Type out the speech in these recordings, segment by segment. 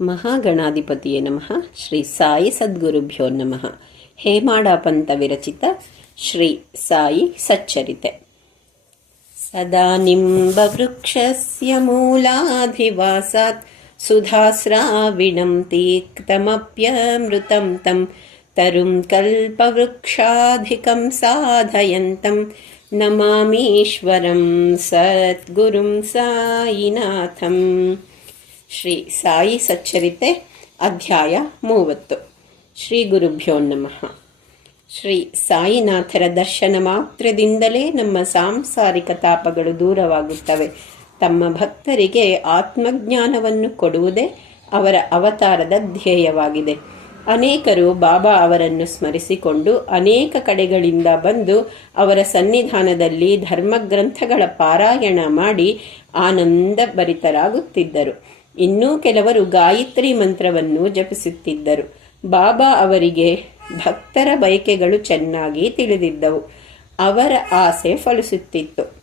महागणाधिपतये नमः. श्री साई सद्गुरुभ्यो नमः. हेमाडापन्तविरचित श्री साई सच्चरिते. सदा निम्बवृक्षस्य मूलाधिवासात् सुधास्राविणं तीक्तमप्यमृतं तं तरुं कल्पवृक्षाधिकं साधयन्तं नमामीश्वरं सद्गुरुं सायिनाथम् ಶ್ರೀ ಸಾಯಿ ಸಚ್ಚರಿತೆ, ಅಧ್ಯಾಯ ಮೂವತ್ತು. ಶ್ರೀ ಗುರುಭ್ಯೋ ನಮಃ. ಶ್ರೀ ಸಾಯಿನಾಥರ ದರ್ಶನ ಮಾತ್ರದಿಂದಲೇ ನಮ್ಮ ಸಾಂಸಾರಿಕ ತಾಪಗಳು ದೂರವಾಗುತ್ತವೆ. ತಮ್ಮ ಭಕ್ತರಿಗೆ ಆತ್ಮಜ್ಞಾನವನ್ನು ಕೊಡುವುದೇ ಅವರ ಅವತಾರದ ಧ್ಯೇಯವಾಗಿದೆ. ಅನೇಕರು ಬಾಬಾ ಅವರನ್ನು ಸ್ಮರಿಸಿಕೊಂಡು ಅನೇಕ ಕಡೆಗಳಿಂದ ಬಂದು ಅವರ ಸನ್ನಿಧಾನದಲ್ಲಿ ಧರ್ಮಗ್ರಂಥಗಳ ಪಾರಾಯಣ ಮಾಡಿ ಆನಂದ ಭರಿತರಾಗುತ್ತಿದ್ದರು ಇನ್ನೂ ಕೆಲವರು ಗಾಯತ್ರಿ ಮಂತ್ರವನ್ನು ಜಪಿಸುತ್ತಿದ್ದರು. ಬಾಬಾ ಅವರಿಗೆ ಭಕ್ತರ ಬಯಕೆಗಳು ಚೆನ್ನಾಗಿ ತಿಳಿದಿದ್ದವು. ಅವರ ಆಸೆ ಫಲಿಸುತ್ತಿತ್ತು.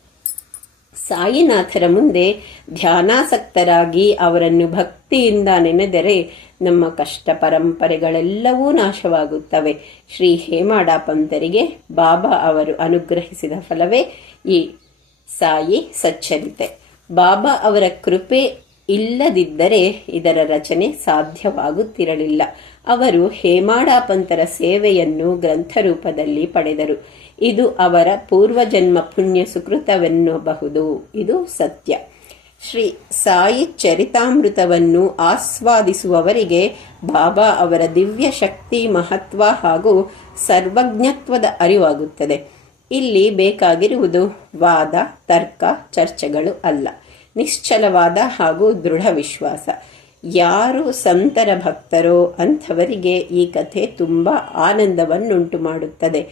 ಸಾಯಿನಾಥರ ಮುಂದೆ ಧ್ಯಾನಾಸಕ್ತರಾಗಿ ಅವರನ್ನು ಭಕ್ತಿಯಿಂದ ನೆನೆದರೆ ನಮ್ಮ ಕಷ್ಟ ಪರಂಪರೆಗಳೆಲ್ಲವೂ ನಾಶವಾಗುತ್ತವೆ. ಶ್ರೀ ಹೇಮಾಡಾಪಂತರಿಗೆ ಬಾಬಾ ಅವರು ಅನುಗ್ರಹಿಸಿದ ಫಲವೇ ಈ ಸಾಯಿ ಸಚ್ಚರಿತೆ. ಬಾಬಾ ಅವರ ಕೃಪೆ ಇಲ್ಲದಿದ್ದರೆ ಇದರ ರಚನೆ ಸಾಧ್ಯವಾಗುತ್ತಿರಲಿಲ್ಲ. ಅವರು ಹೇಮಾಡಾಪಂತರ ಸೇವೆಯನ್ನು ಗ್ರಂಥ ರೂಪದಲ್ಲಿ ಪಡೆದರು. ಇದು ಅವರ ಪೂರ್ವಜನ್ಮ ಪುಣ್ಯ ಸುಕೃತವೆನ್ನಬಹುದು. ಇದು ಸತ್ಯ. ಶ್ರೀ ಸಾಯಿ ಚರಿತಾಮೃತವನ್ನು ಆಸ್ವಾದಿಸುವವರಿಗೆ ಬಾಬಾ ಅವರ ದಿವ್ಯ ಶಕ್ತಿ, ಮಹತ್ವ ಹಾಗೂ ಸರ್ವಜ್ಞತ್ವದ ಅರಿವಾಗುತ್ತದೆ. ಇಲ್ಲಿ ಬೇಕಾಗಿರುವುದು ವಾದ, ತರ್ಕ, ಚರ್ಚೆಗಳು ಅಲ್ಲ. ನಿಶ್ಚಲವಾದ ಹಾಗೂ ದೃಢ ವಿಶ್ವಾಸ. ಯಾರು ಸಂತರ ಭಕ್ತರೋ ಅಂಥವರಿಗೆ ಈ ಕಥೆ ತುಂಬ ಆನಂದವನ್ನುಂಟು ಮಾಡುತ್ತದೆ.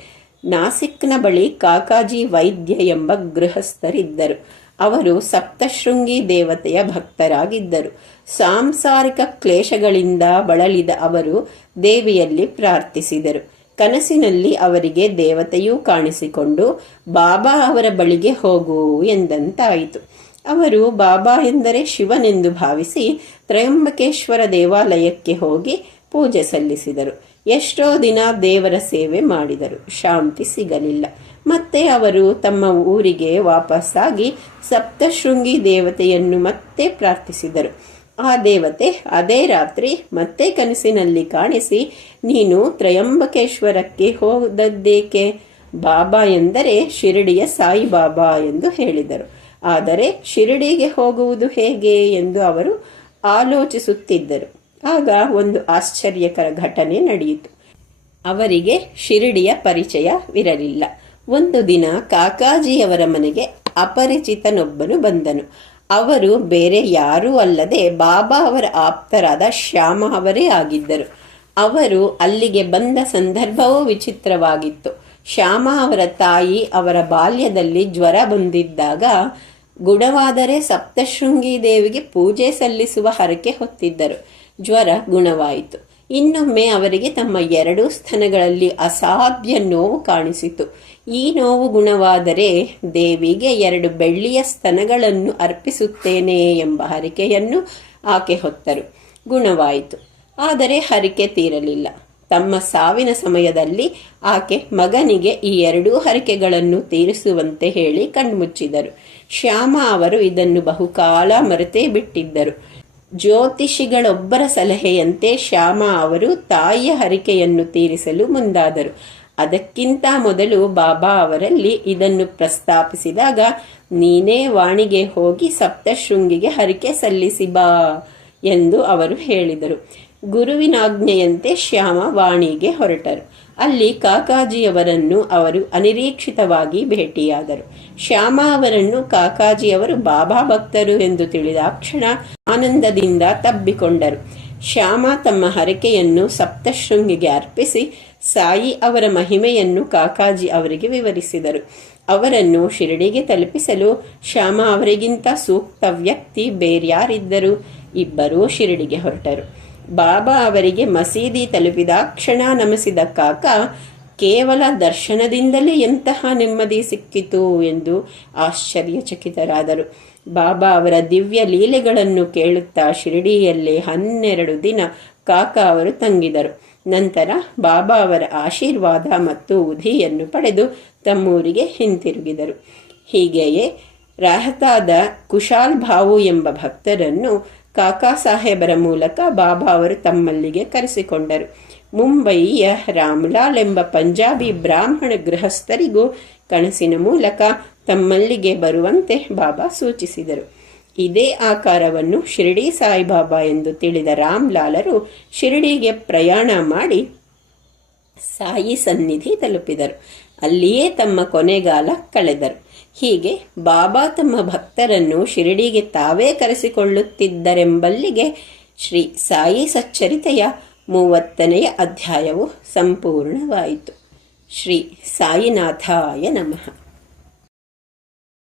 ನಾಸಿಕ್ನ ಬಳಿ ಕಾಕಾಜಿ ವೈದ್ಯ ಎಂಬ ಗೃಹಸ್ಥರಿದ್ದರು. ಅವರು ಸಪ್ತಶೃಂಗಿ ದೇವತೆಯ ಭಕ್ತರಾಗಿದ್ದರು. ಸಾಂಸಾರಿಕ ಕ್ಲೇಶಗಳಿಂದ ಬಳಲಿದ ಅವರು ದೇವಿಯಲ್ಲಿ ಪ್ರಾರ್ಥಿಸಿದರು. ಕನಸಿನಲ್ಲಿ ಅವರಿಗೆ ದೇವತೆಯೂ ಕಾಣಿಸಿಕೊಂಡು, ಬಾಬಾ ಅವರ ಬಳಿಗೆ ಹೋಗು ಎಂದಂತಾಯಿತು. ಅವರು ಬಾಬಾ ಎಂದರೆ ಶಿವನೆಂದು ಭಾವಿಸಿ ತ್ರಯಂಬಕೇಶ್ವರ ದೇವಾಲಯಕ್ಕೆ ಹೋಗಿ ಪೂಜೆ ಸಲ್ಲಿಸಿದರು. ಎಷ್ಟೋ ದಿನ ದೇವರ ಸೇವೆ ಮಾಡಿದರು. ಶಾಂತಿ ಸಿಗಲಿಲ್ಲ. ಮತ್ತೆ ಅವರು ತಮ್ಮ ಊರಿಗೆ ವಾಪಸ್ಸಾಗಿ ಸಪ್ತಶೃಂಗಿ ದೇವತೆಯನ್ನು ಮತ್ತೆ ಪ್ರಾರ್ಥಿಸಿದರು. ಆ ದೇವತೆ ಅದೇ ರಾತ್ರಿ ಮತ್ತೆ ಕನಸಿನಲ್ಲಿ ಕಾಣಿಸಿ, ನೀನು ತ್ರಯಂಬಕೇಶ್ವರಕ್ಕೆ ಹೋದದ್ದೇಕೆ? ಬಾಬಾ ಎಂದರೆ ಶಿರಡಿಯ ಸಾಯಿಬಾಬಾ ಎಂದು ಹೇಳಿದರು. ಆದರೆ ಶಿರಡಿಗೆ ಹೋಗುವುದು ಹೇಗೆ ಎಂದು ಅವರು ಆಲೋಚಿಸುತ್ತಿದ್ದರು. ಆಗ ಒಂದು ಆಶ್ಚರ್ಯಕರ ಘಟನೆ ನಡೆಯಿತು. ಅವರಿಗೆ ಶಿರಡಿಯ ಪರಿಚಯವಿರಲಿಲ್ಲ. ಒಂದು ದಿನ ಕಾಕಾಜಿಯವರ ಮನೆಗೆ ಅಪರಿಚಿತನೊಬ್ಬನು ಬಂದನು. ಅವರು ಬೇರೆ ಯಾರೂ ಅಲ್ಲದೆ ಬಾಬಾ ಅವರ ಆಪ್ತರಾದ ಶ್ಯಾಮ ಅವರೇ ಆಗಿದ್ದರು. ಅವರು ಅಲ್ಲಿಗೆ ಬಂದ ಸಂದರ್ಭವೂ ವಿಚಿತ್ರವಾಗಿತ್ತು. ಶ್ಯಾಮ ಅವರ ತಾಯಿ ಅವರ ಬಾಲ್ಯದಲ್ಲಿ ಜ್ವರ ಬಂದಿದ್ದಾಗ ಗುಣವಾದರೆ ಸಪ್ತಶೃಂಗಿ ದೇವಿಗೆ ಪೂಜೆ ಸಲ್ಲಿಸುವ ಹರಕೆ ಹೊತ್ತಿದ್ದರು. ಜ್ವರ ಗುಣವಾಯಿತು. ಇನ್ನೊಮ್ಮೆ ಅವರಿಗೆ ತಮ್ಮ ಎರಡೂ ಸ್ತನಗಳಲ್ಲಿ ಅಸಾಧ್ಯ ನೋವು ಕಾಣಿಸಿತು. ಈ ನೋವು ಗುಣವಾದರೆ ದೇವಿಗೆ ಎರಡು ಬೆಳ್ಳಿಯ ಸ್ತನಗಳನ್ನು ಅರ್ಪಿಸುತ್ತೇನೆ ಎಂಬ ಹರಿಕೆಯನ್ನು ಆಕೆ ಹೊತ್ತರು. ಗುಣವಾಯಿತು. ಆದರೆ ಹರಿಕೆ ತೀರಲಿಲ್ಲ. ತಮ್ಮ ಸಾವಿನ ಸಮಯದಲ್ಲಿ ಆಕೆ ಮಗನಿಗೆ ಈ ಎರಡೂ ಹರಕೆಗಳನ್ನು ತೀರಿಸುವಂತೆ ಹೇಳಿ ಕಣ್ಮುಚ್ಚಿದರು. ಶ್ಯಾಮ ಅವರು ಇದನ್ನು ಬಹುಕಾಲ ಮರೆತೇ ಬಿಟ್ಟಿದ್ದರು. ಜ್ಯೋತಿಷಿಗಳೊಬ್ಬರ ಸಲಹೆಯಂತೆ ಶ್ಯಾಮ ಅವರು ತಾಯಿಯ ಹರಿಕೆಯನ್ನು ತೀರಿಸಲು ಮುಂದಾದರು. ಅದಕ್ಕಿಂತ ಮೊದಲು ಬಾಬಾ ಅವರಲ್ಲಿ ಇದನ್ನು ಪ್ರಸ್ತಾಪಿಸಿದಾಗ, ನೀನೇ ವಾಣಿಗೆ ಹೋಗಿ ಸಪ್ತಶೃಂಗಿಗೆ ಹರಿಕೆ ಸಲ್ಲಿಸಿ ಬಾ ಎಂದು ಅವರು ಹೇಳಿದರು. ಗುರುವಿನಾಜ್ಞೆಯಂತೆ ಶ್ಯಾಮ ವಾಣಿಗೆ ಹೊರಟರು. ಅಲ್ಲಿ ಕಾಕಾಜಿಯವರನ್ನು ಅವರು ಅನಿರೀಕ್ಷಿತವಾಗಿ ಭೇಟಿಯಾದರು. ಶ್ಯಾಮ ಅವರನ್ನು ಕಾಕಾಜಿಯವರು ಬಾಬಾ ಭಕ್ತರು ಎಂದು ತಿಳಿದಾಕ್ಷಣ ಆನಂದದಿಂದ ತಬ್ಬಿಕೊಂಡರು. ಶ್ಯಾಮ ತಮ್ಮ ಹರಕೆಯನ್ನು ಸಪ್ತಶೃಂಗಿಗೆ ಅರ್ಪಿಸಿ ಸಾಯಿ ಅವರ ಮಹಿಮೆಯನ್ನು ಕಾಕಾಜಿ ಅವರಿಗೆ ವಿವರಿಸಿದರು. ಅವರನ್ನು ಶಿರಡಿಗೆ ತಲುಪಿಸಲು ಶ್ಯಾಮ ಅವರಿಗಿಂತ ಸೂಕ್ತ ವ್ಯಕ್ತಿ ಬೇರ್ಯಾರಿದ್ದರು. ಇಬ್ಬರೂ ಶಿರಡಿಗೆ ಹೊರಟರು. ಬಾಬಾ ಅವರಿಗೆ ಮಸೀದಿ ತಲುಪಿದ ಕ್ಷಣ ನಮಿಸಿದ ಕಾಕ, ಕೇವಲ ದರ್ಶನದಿಂದಲೇ ಎಂತಹ ನೆಮ್ಮದಿ ಸಿಕ್ಕಿತು ಎಂದು ಆಶ್ಚರ್ಯಚಕಿತರಾದರು. ಬಾಬಾ ಅವರ ದಿವ್ಯ ಲೀಲೆಗಳನ್ನು ಕೇಳುತ್ತಾ ಶಿರಡಿಯಲ್ಲಿ ಹನ್ನೆರಡು ದಿನ ಕಾಕ ಅವರು ತಂಗಿದರು. ನಂತರ ಬಾಬಾ ಅವರ ಆಶೀರ್ವಾದ ಮತ್ತು ಉಧಿಯನ್ನು ಪಡೆದು ತಮ್ಮೂರಿಗೆ ಹಿಂತಿರುಗಿದರು. ಹೀಗೆಯೇ ರಾಹತಾದ ಕುಶಾಲ್ ಭಾವು ಎಂಬ ಭಕ್ತರನ್ನು ಕಾಕಾ ಸಾಹೇಬರ ಮೂಲಕ ಬಾಬಾ ಅವರು ತಮ್ಮಲ್ಲಿಗೆ ಕರೆಸಿಕೊಂಡರು. ಮುಂಬಯಿಯ ರಾಮ್ಲಾಲ್ ಎಂಬ ಪಂಜಾಬಿ ಬ್ರಾಹ್ಮಣ ಗೃಹಸ್ಥರಿಗೂ ಕನಸಿನ ಮೂಲಕ ತಮ್ಮಲ್ಲಿಗೆ ಬರುವಂತೆ ಬಾಬಾ ಸೂಚಿಸಿದರು. ಇದೇ ಆಕಾರವನ್ನು ಶಿರಡಿ ಸಾಯಿಬಾಬಾ ಎಂದು ತಿಳಿದ ರಾಮ್ಲಾಲರು ಶಿರಡಿಗೆ ಪ್ರಯಾಣ ಮಾಡಿ ಸಾಯಿ ಸನ್ನಿಧಿ ತಲುಪಿದರು. ಅಲ್ಲಿಯೇ ತಮ್ಮ ಕೊನೆಗಾಲ ಕಳೆದರು. ಹೀಗೆ ಬಾಬಾ ತಮ್ಮ ಭಕ್ತರನ್ನು ಶಿರಡಿಗೆ ತಾವೇ ಕರೆಸಿಕೊಳ್ಳುತ್ತಿದ್ದರೆಂಬಲ್ಲಿಗೆ ಶ್ರೀ ಸಾಯಿ ಸಚ್ಚರಿತೆಯ ಮೂವತ್ತನೆಯ ಅಧ್ಯಾಯವು ಸಂಪೂರ್ಣವಾಯಿತು. ಶ್ರೀ ಸಾಯಿನಾಥಾಯ ನಮಃ.